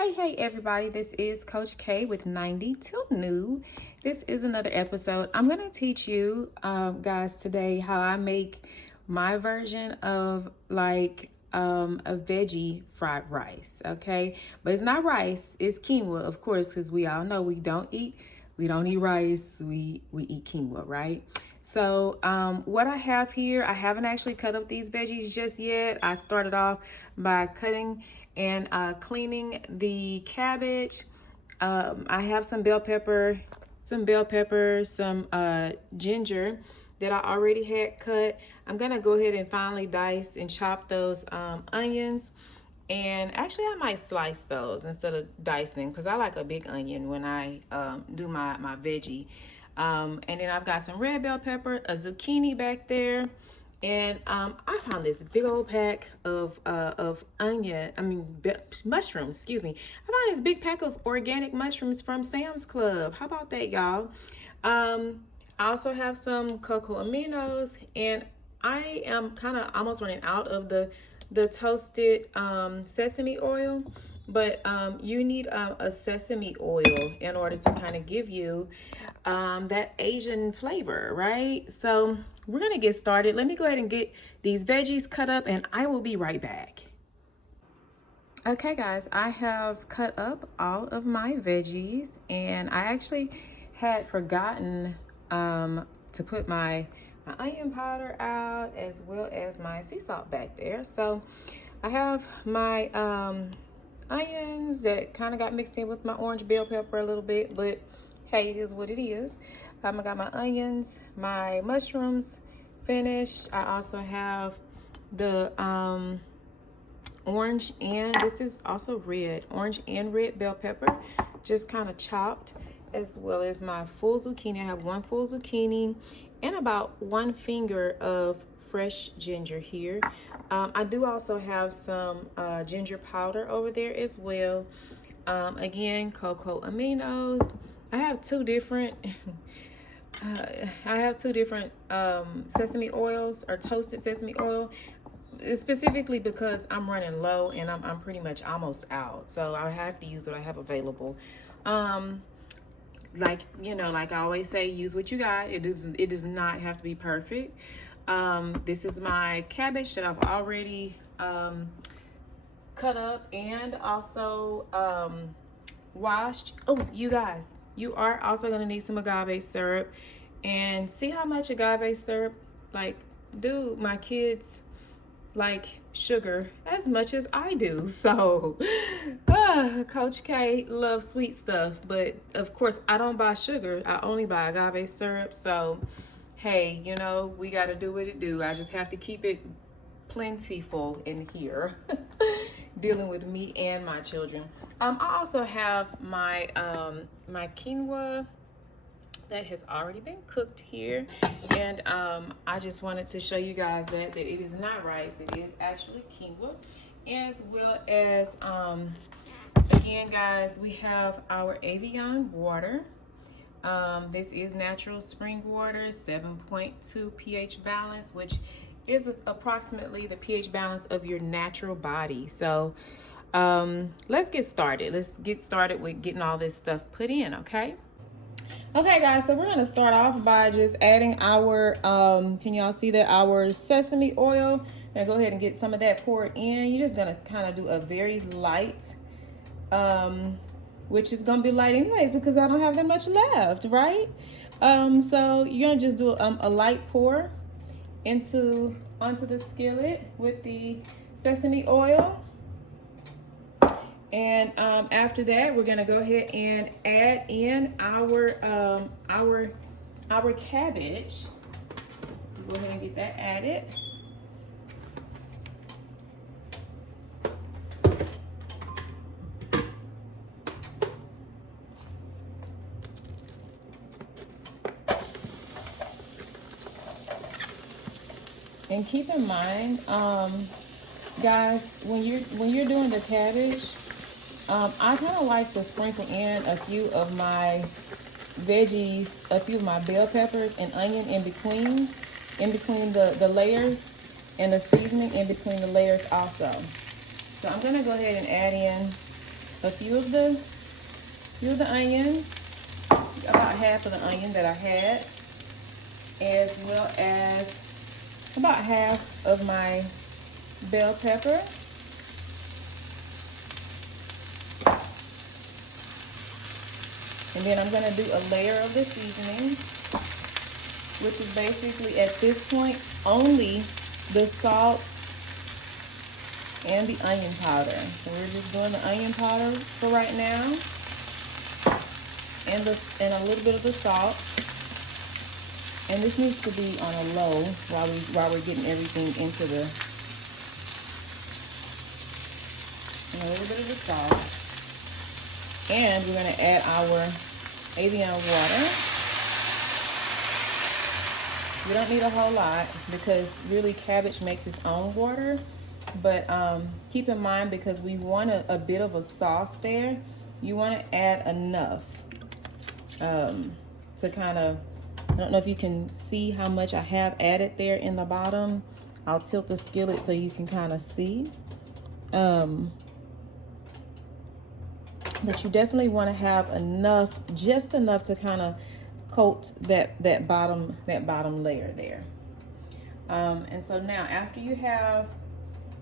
Hey everybody, this is Coach K with 92 New. This is another episode. I'm going to teach you guys today how I make my version of a veggie fried rice, okay? But it's not rice, it's quinoa, of course, because we all know we don't eat rice, we eat quinoa, right? So what I have here, I haven't actually cut up these veggies just yet. I started off by cutting and cleaning the cabbage. I have some bell pepper, some ginger that I already had cut. I'm gonna go ahead and finally dice and chop those onions. And actually, I might slice those instead of dicing because I like a big onion when I do my veggie. And then I've got some red bell pepper, a zucchini back there, and I found this big old pack of mushrooms. Excuse me. I found this big pack of organic mushrooms from Sam's Club. How about that, y'all? I also have some cocoa aminos, and I am kind of almost running out of the toasted sesame oil, but you need a sesame oil in order to kind of give you that Asian flavor, right? So we're gonna get started. Let me go ahead and get these veggies cut up and I will be right back. Okay guys, I have cut up all of my veggies and I actually had forgotten to put my onion powder out as well as my sea salt back there. So I have my onions that kind of got mixed in with my orange bell pepper a little bit, but hey, it is what it is. I got my onions, my mushrooms finished. I also have the orange, and this is also red, orange and red bell pepper, just kind of chopped, as well as my full zucchini. I have one full zucchini and about one finger of fresh ginger here. I do also have some ginger powder over there as well. Again, cocoa aminos. I have two different sesame oils, or toasted sesame oil, specifically because I'm running low and I'm pretty much almost out, so I have to use what I have available. Like like I always say, use what you got. It does not have to be perfect. This is my cabbage that I've already cut up and also washed. Oh, you guys, you are also going to need some agave syrup. And see how much agave syrup, like, dude, my kids like sugar as much as I do. So Coach K loves sweet stuff, but of course I don't buy sugar. I only buy agave syrup. So hey, we got to do what it do. I just have to keep it plentiful in here. Dealing with me and my children. I also have my my quinoa that has already been cooked here, and I just wanted to show you guys that it is not rice, it is actually quinoa, as well as again guys, we have our Evian water. This is natural spring water, 7.2 pH balance, which is approximately the pH balance of your natural body. So let's get started. Let's get started with getting all this stuff put in, okay? Okay guys, so we're gonna start off by just adding our, can y'all see that, our sesame oil? Now go ahead and get some of that poured in. You're just gonna kind of do a very light, which is gonna be light anyways because I don't have that much left, right? So you're gonna just do a light pour onto the skillet with the sesame oil. And after that, we're gonna go ahead and add in our cabbage. Go ahead and get that added. And keep in mind, guys, when you're doing the cabbage, I kind of like to sprinkle in a few of my veggies, a few of my bell peppers and onion in between the layers, and the seasoning in between the layers also. So I'm gonna go ahead and add in a few of the onions, about half of the onion that I had, as well as about half of my bell pepper. And then I'm gonna do a layer of the seasoning, which is basically at this point only the salt and the onion powder. So we're just doing the onion powder for right now, and a little bit of the salt. And this needs to be on a low while we're getting everything into and a little bit of the salt. And we're gonna add our Evian water. We don't need a whole lot because really cabbage makes its own water. But keep in mind, because we want a bit of a sauce there, you want to add enough to kind of, I don't know if you can see how much I have added there in the bottom. I'll tilt the skillet so you can kind of see. But you definitely want to have enough, just enough to kind of coat that bottom layer there. And so now, after you have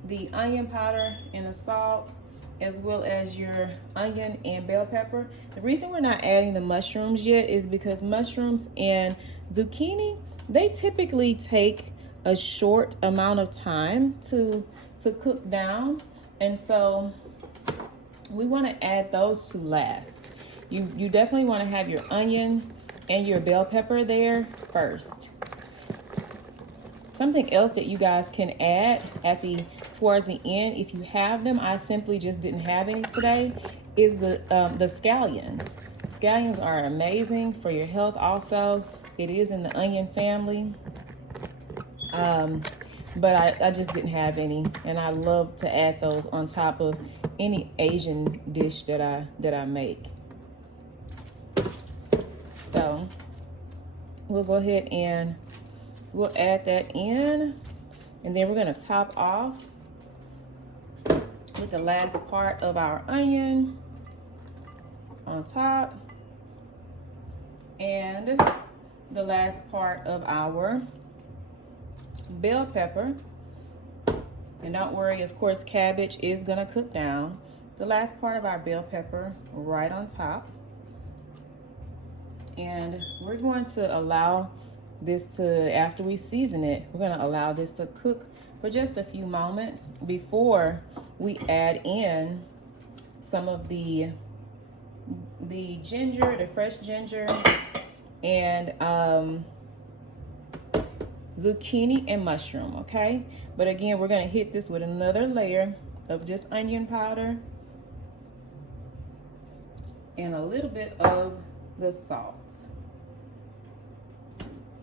the onion powder and the salt, as well as your onion and bell pepper, the reason we're not adding the mushrooms yet is because mushrooms and zucchini, they typically take a short amount of time to cook down, and so we want to add those to last. You definitely want to have your onion and your bell pepper there first. Something else that you guys can add towards the end, if you have them, I simply just didn't have any today, is the scallions. Scallions are amazing for your health also. It is in the onion family. But I just didn't have any, and I love to add those on top of any Asian dish that I make. So we'll go ahead and we'll add that in, and then we're going to top off with the last part of our onion on top, and the last part of our bell pepper. And don't worry, of course, cabbage is going to cook down. The last part of our bell pepper right on top. And we're going to allow this to, after we season it, we're going to allow this to cook for just a few moments before we add in some of the ginger, the fresh ginger, and zucchini and mushroom, okay? But again, we're gonna hit this with another layer of just onion powder and a little bit of the salt.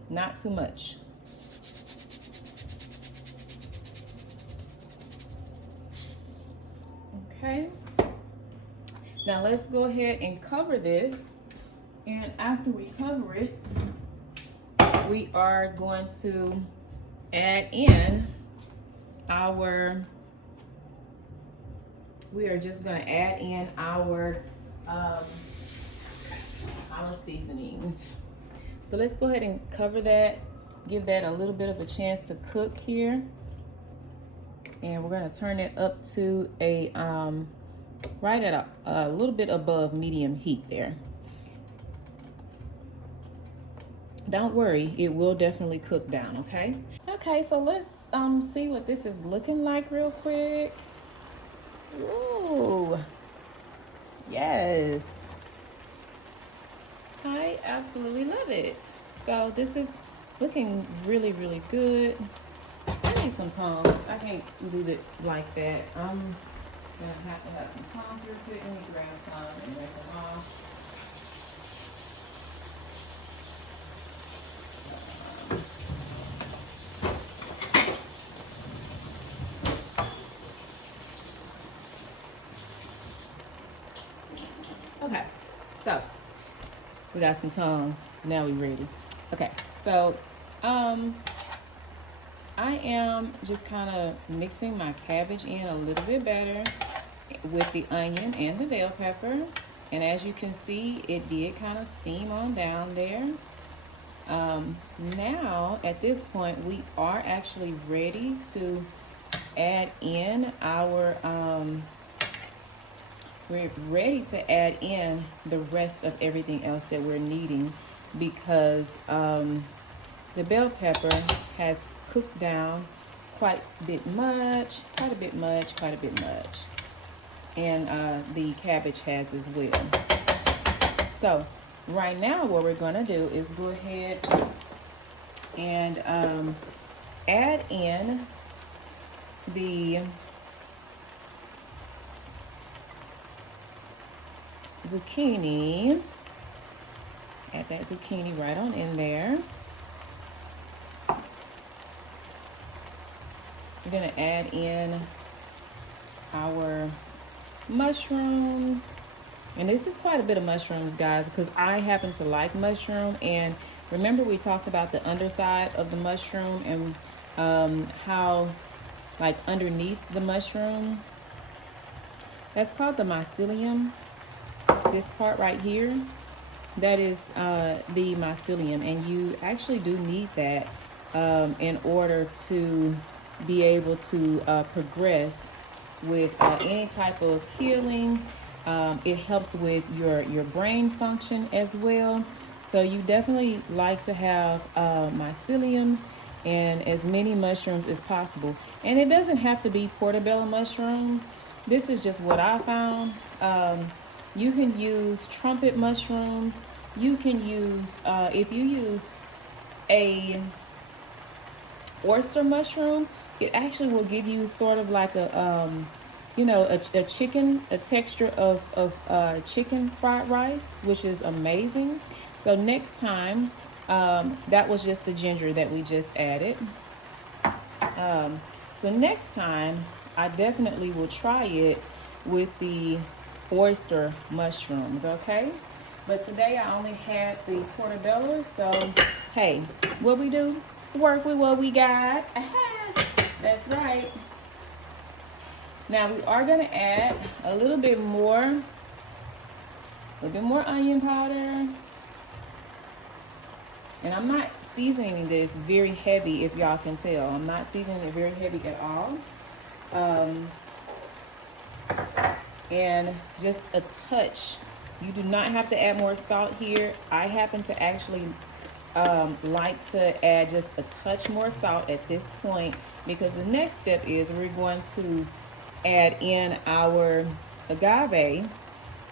Not too much. Okay. Now let's go ahead and cover this. And after we cover it, we are going to add in our seasonings. So let's go ahead and cover that, give that a little bit of a chance to cook here. And we're going to turn it up to a right at a little bit above medium heat there. Don't worry, it will definitely cook down, okay? Okay, so let's see what this is looking like real quick. Ooh, yes. I absolutely love it. So this is looking really, really good. I need some tongs. I can't do it like that. I'm gonna have to have some tongs real quick. Let me grab some and rinse them off. Okay, so we got some tongs. Now we ready. Okay, so I am just kind of mixing my cabbage in a little bit better, with the onion and the bell pepper. And as you can see, it did kind of steam on down there. Now, at this point, we are actually ready to add in our, we're ready to add in the rest of everything else that we're needing, because the bell pepper has cooked down quite a bit much. And the cabbage has as well. So right now what we're gonna do is go ahead and add in the zucchini. Add that zucchini right on in there. We're gonna add in our mushrooms. And this is quite a bit of mushrooms, guys, because I happen to like mushroom. And remember, we talked about the underside of the mushroom and how, like, underneath the mushroom, that's called the mycelium. This part right here, that is the mycelium, and you actually do need that in order to be able to progress with any type of healing. It helps with your brain function as well. So you definitely like to have mycelium and as many mushrooms as possible. And it doesn't have to be portobello mushrooms. This is just what I found. You can use trumpet mushrooms. You can use, if you use a oyster mushroom, it actually will give you sort of like a, you know, a texture of chicken fried rice, which is amazing. So next time, that was just the ginger that we just added. So next time, I definitely will try it with the oyster mushrooms, okay? But today I only had the portobello, so hey, what we do? Work with what we got. Aha, that's right. Now we are gonna add a little bit more onion powder. And I'm not seasoning this very heavy, if y'all can tell. I'm not seasoning it very heavy at all. And just a touch. You do not have to add more salt here. I happen to actually like to add just a touch more salt at this point, because the next step is we're going to add in our agave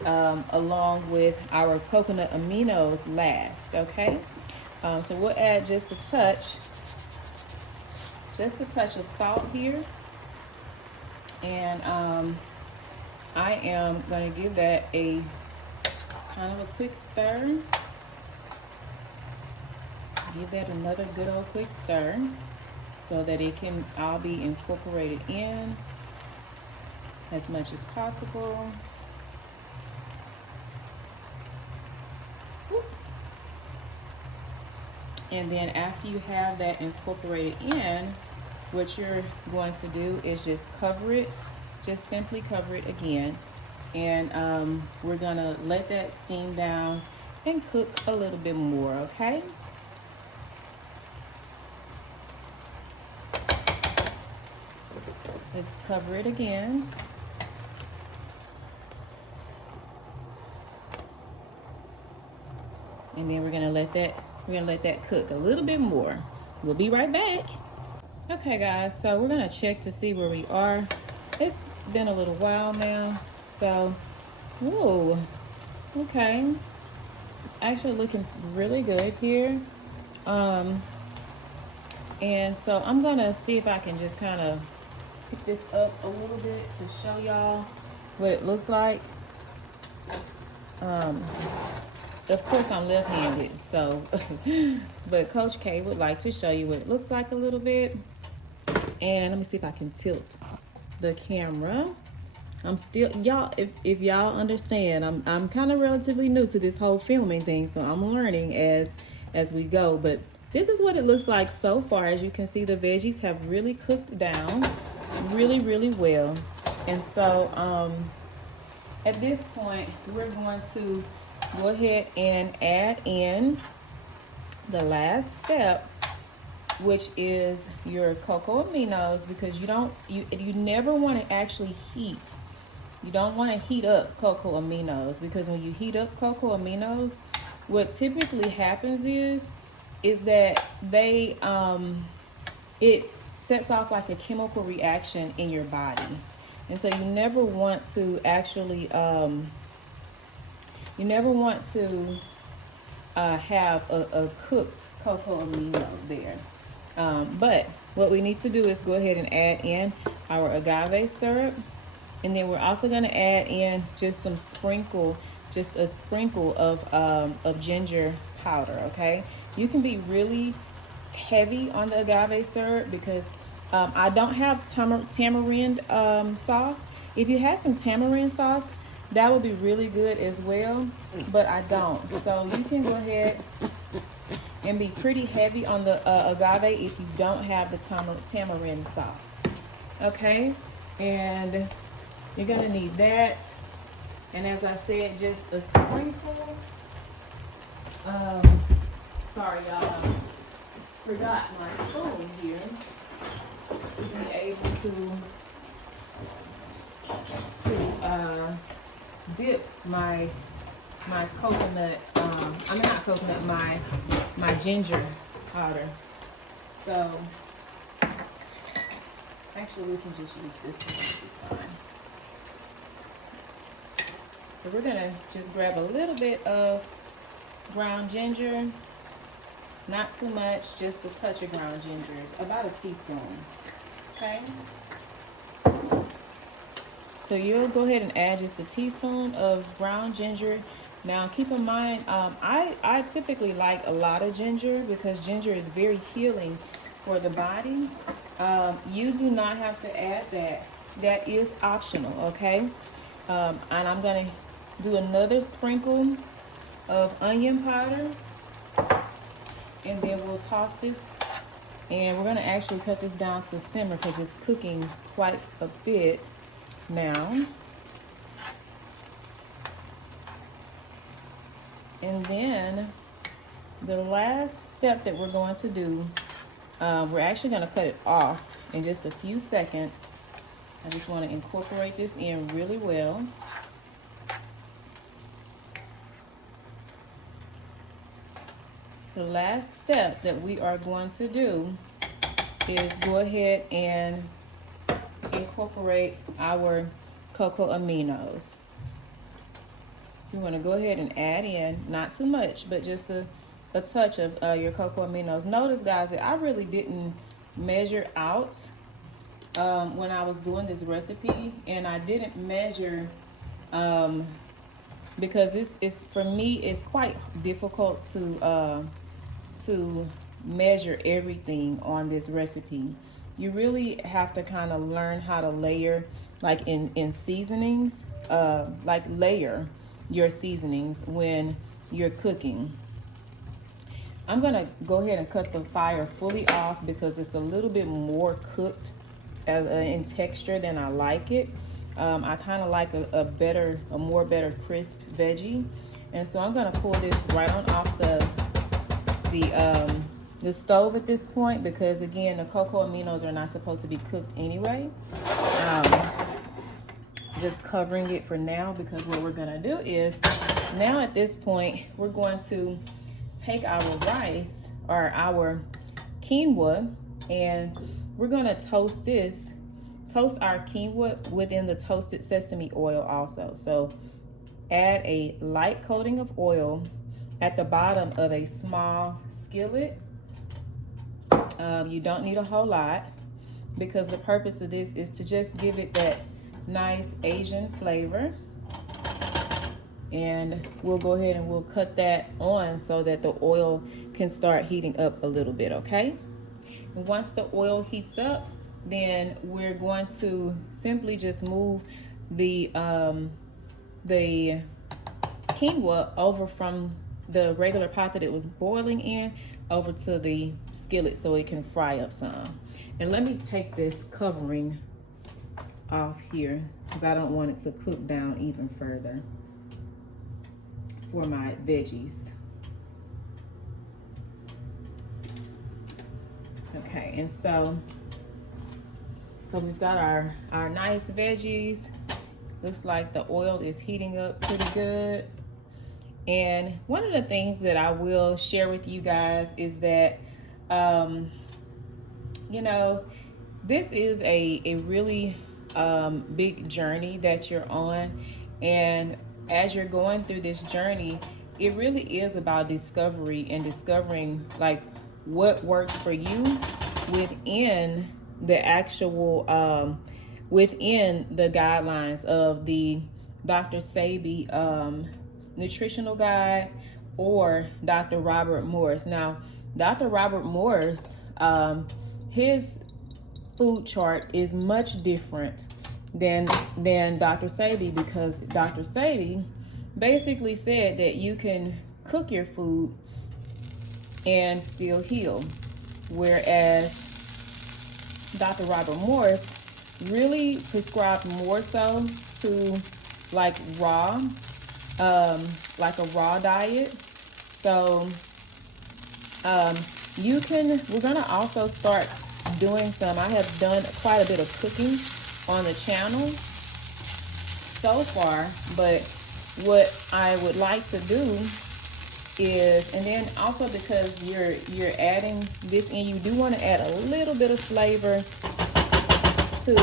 along with our coconut aminos last, okay? So we'll add just a touch of salt here. And I am going to give that a kind of a quick stir. Give that another good old quick stir so that it can all be incorporated in as much as possible. Oops. And then after you have that incorporated in, what you're going to do is just cover it. Just simply cover it again. And we're gonna let that steam down and cook a little bit more, okay? Let's cover it again. And then we're gonna let that cook a little bit more. We'll be right back. Okay guys, so we're gonna check to see where we are. It's been a little while now, so ooh, okay. It's actually looking really good here. And so I'm gonna see if I can just kind of pick this up a little bit to show y'all what it looks like. Of course I'm left-handed, so but Coach K would like to show you what it looks like a little bit. And let me see if I can tilt the camera. I'm still, y'all, if y'all understand, I'm kind of relatively new to this whole filming thing, so I'm learning as we go. But this is what it looks like so far. As you can see, the veggies have really cooked down really, really well. And so At this point, we're going to go ahead and add in the last step, which is your cocoa aminos, because you never want to actually heat. You don't want to heat up cocoa aminos, because when you heat up cocoa aminos, what typically happens is that they it sets off like a chemical reaction in your body. And so you never want to actually have a cooked cocoa amino there. But what we need to do is go ahead and add in our agave syrup, and then we're also going to add in just a sprinkle of ginger powder. Okay, you can be really heavy on the agave syrup because I don't have tamarind sauce. If you have some tamarind sauce, that would be really good as well, but I don't. So you can go ahead and be pretty heavy on the agave if you don't have the tamarind sauce. Okay, and you're gonna need that. And as I said, just a sprinkle. Sorry y'all, forgot my spoon here to be able to dip my coconut, not coconut, my ginger powder. So actually we can just use this one, this is fine. So we're gonna just grab a little bit of ground ginger, not too much, just a touch of ground ginger, about a teaspoon. Okay. So you'll go ahead and add just a teaspoon of ground ginger. Now keep in mind, I typically like a lot of ginger because ginger is very healing for the body. You do not have to add that. That is optional, okay? And I'm gonna do another sprinkle of onion powder, and then we'll toss this, and we're gonna actually cut this down to simmer because it's cooking quite a bit now. And then the last step that we're going to do, we're actually going to cut it off in just a few seconds. I just want to incorporate this in really well. The last step that we are going to do is go ahead and incorporate our cocoa aminos. So you want to go ahead and add in, not too much, but just a touch of your cocoa aminos. Notice, guys, that I really didn't measure out when I was doing this recipe, and I didn't measure because this is, for me, it's quite difficult to measure everything on this recipe. You really have to kind of learn how to layer, like in seasonings, like layer your seasonings when you're cooking. I'm gonna go ahead and cut the fire fully off because it's a little bit more cooked in texture than I like it. I kind of like a more better crisp veggie, and so I'm gonna pull this right on off the stove at this point, because again, the cocoa aminos are not supposed to be cooked anyway. Just covering it for now, because what we're gonna do is, now at this point, we're going to take our rice or our quinoa, and we're gonna toast our quinoa within the toasted sesame oil also. So add a light coating of oil at the bottom of a small skillet. You don't need a whole lot, because the purpose of this is to just give it that nice Asian flavor. And we'll go ahead and we'll cut that on so that the oil can start heating up a little bit, okay? And once the oil heats up, then we're going to simply just move the quinoa over from the regular pot that it was boiling in over to the skillet so it can fry up some. And let me take this covering off here because I don't want it to cook down even further for my veggies. Okay, and so we've got our nice veggies. Looks like the oil is heating up pretty good. And one of the things that I will share with you guys is that, you know, this is a really big journey that you're on. And as you're going through this journey, it really is about discovery and discovering like what works for you within the actual within the guidelines of the Dr. Sebi nutritional guide or Dr. Robert Morris. Now, Dr. Robert Morris, his food chart is much different than Dr. Sebi, because Dr. Sebi basically said that you can cook your food and still heal, whereas Dr. Robert Morris really prescribed more so to like raw, like a raw diet. So we're gonna also start doing some, I have done quite a bit of cooking on the channel so far, but what I would like to do is, and then also because you're adding this in, you do want to add a little bit of flavor to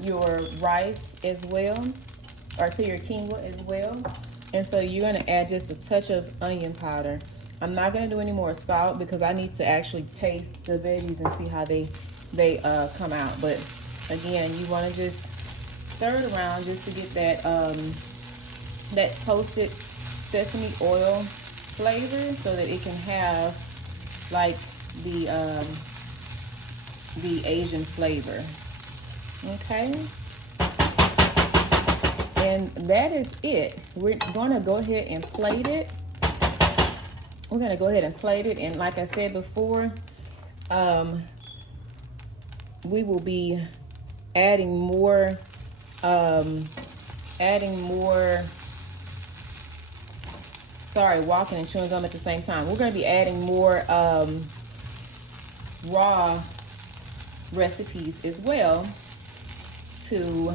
your rice as well, or to your quinoa as well. And so you're going to add just a touch of onion powder. I'm not going to do any more salt because I need to actually taste the veggies and see how they come out. But again, you want to just stir it around just to get that that toasted sesame oil flavor, so that it can have like the Asian flavor. Okay, and that is it. We're gonna go ahead and plate it. We're gonna go ahead and plate it, and like I said before, we will be adding more walking and chewing gum at the same time. We're going to be adding more raw recipes as well to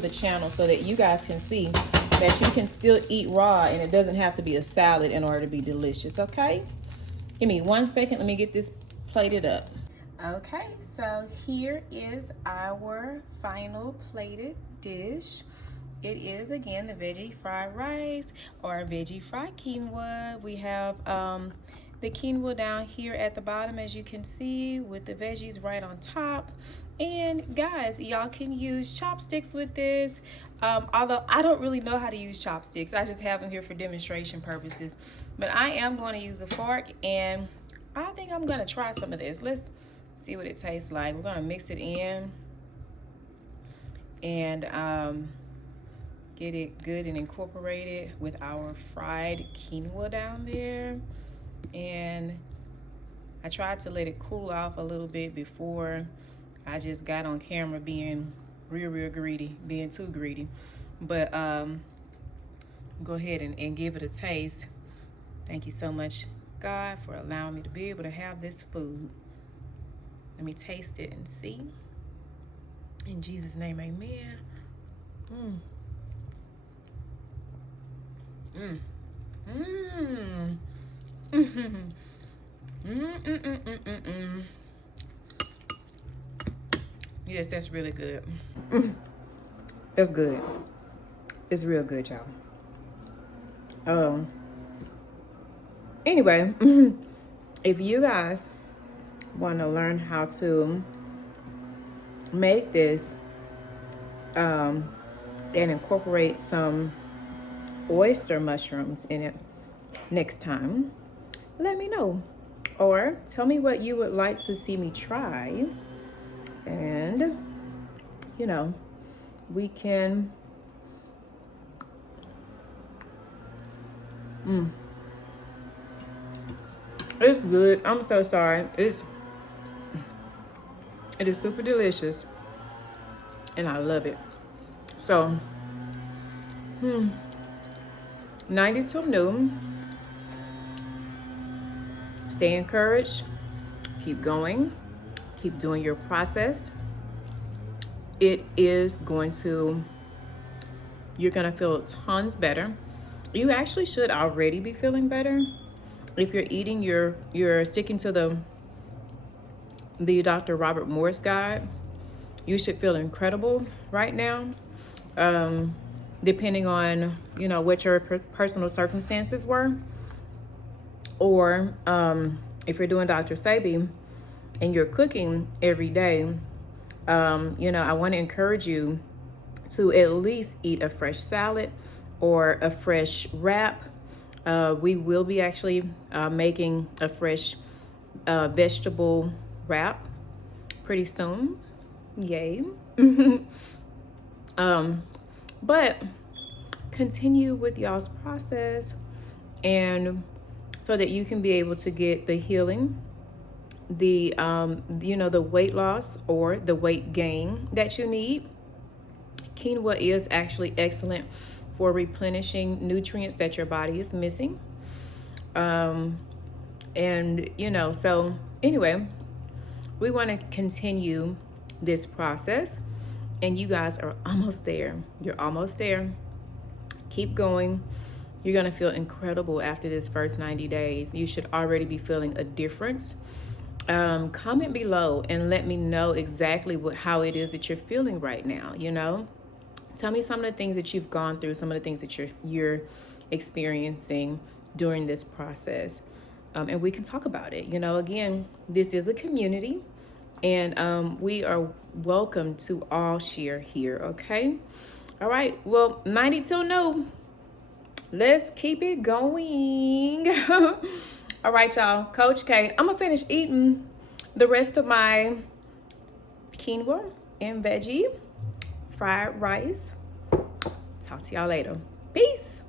the channel, so that you guys can see that you can still eat raw and it doesn't have to be a salad in order to be delicious. Okay, give me 1 second, let me get this plated up. Okay, so here is our final plated dish. It is, again, the veggie fried rice or veggie fried quinoa. We have the quinoa down here at the bottom, as you can see, with the veggies right on top. And guys, y'all can use chopsticks with this. Although I don't really know how to use chopsticks. I just have them here for demonstration purposes. But I am going to use a fork, and I think I'm going to try some of this. Let's see what it tastes like. We're going to mix it in and get it good and incorporate it with our fried quinoa down there. And I tried to let it cool off a little bit before I just got on camera being real greedy, being too greedy. But go ahead and give it a taste. Thank you so much, God, for allowing me to be able to have this food. Let me taste it and see. In Jesus' name, amen. Yes, that's really good. That's good. It's real good, y'all. Anyway, if you guys want to learn how to make this and incorporate some oyster mushrooms in it next time, let me know, or tell me what you would like to see me try, and you know, we can it's good. I'm so sorry. It is super delicious. and I love it. So 90 till noon. Stay encouraged. Keep going. Keep doing your process. It is going to, you're going to feel tons better. You actually should already be feeling better. If you're eating, you're sticking to the Dr. Robert Morris guide, you should feel incredible right now. Depending on, what your personal circumstances were. Or if you're doing Dr. Sebi and you're cooking every day, I want to encourage you to at least eat a fresh salad or a fresh wrap. We will be actually making a fresh vegetable wrap pretty soon. Yay. But continue with y'all's process, and so that you can be able to get the healing, the the weight loss or the weight gain that you need. Quinoa is actually excellent for replenishing nutrients that your body is missing. So anyway, we want to continue this process, and you guys are almost there. You're almost there. Keep going. You're going to feel incredible after this first 90 days. You should already be feeling a difference. Comment below and let me know exactly how it is that you're feeling right now. Tell me some of the things that you've gone through, some of the things that you're experiencing during this process. And we can talk about it. Again, this is a community, and we are welcome to all share here, okay? All right, well, 90 till noon. Let's keep it going. All right, y'all, Coach K. I'm gonna finish eating the rest of my quinoa and veggie fried rice. Talk to y'all later. Peace.